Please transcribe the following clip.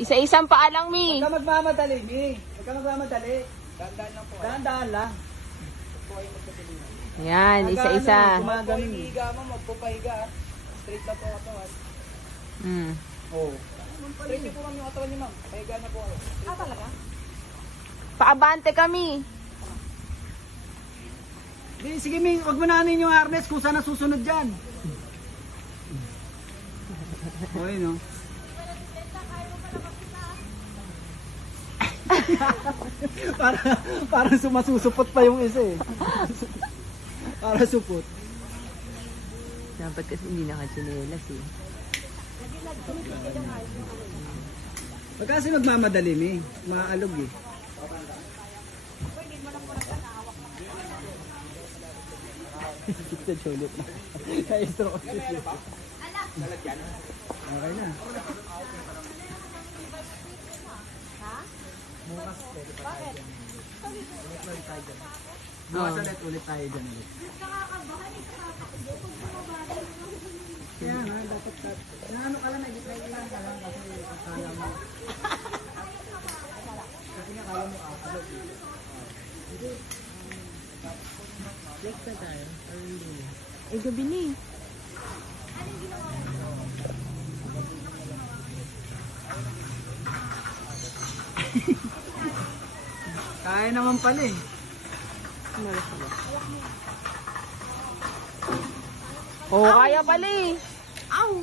Isa-isang paalang, Mi. Huwag ka magmamadali, Mi. Huwag ka magmamadali. Dahan-dahan lang po. Dahan-dahan lang. Yan, isa-isa. Huwag po hihiga mo, magpupahiga. Straight na po ang katawan. Mm. Oo. Straight niyo po kami yung katawan niyo, ma'am. Pahiga na po kayo. Talaga? Paabante kami. Di, sige, Mi. Huwag mo nanin yung harness kung saan nasusunod dyan. Okay, no? Parang sumasusupot pa yung isa eh. Para supot. Dapat kasi hindi nakatsinelas eh. Pag kasi magmamadali, Mi. Maalog eh. Sa cholit na. Kaya stroke. Okay na. Bukas ulit tayo dyan ulit. Kaya nga, dapat ano ka lang, edit lang ka lang kasi akala mo. Kasi akala mo ako. Hindi. Flex na tayo. Eh, gabi na eh. Kaya naman pala eh. Oh, kaya pala eh. Ow!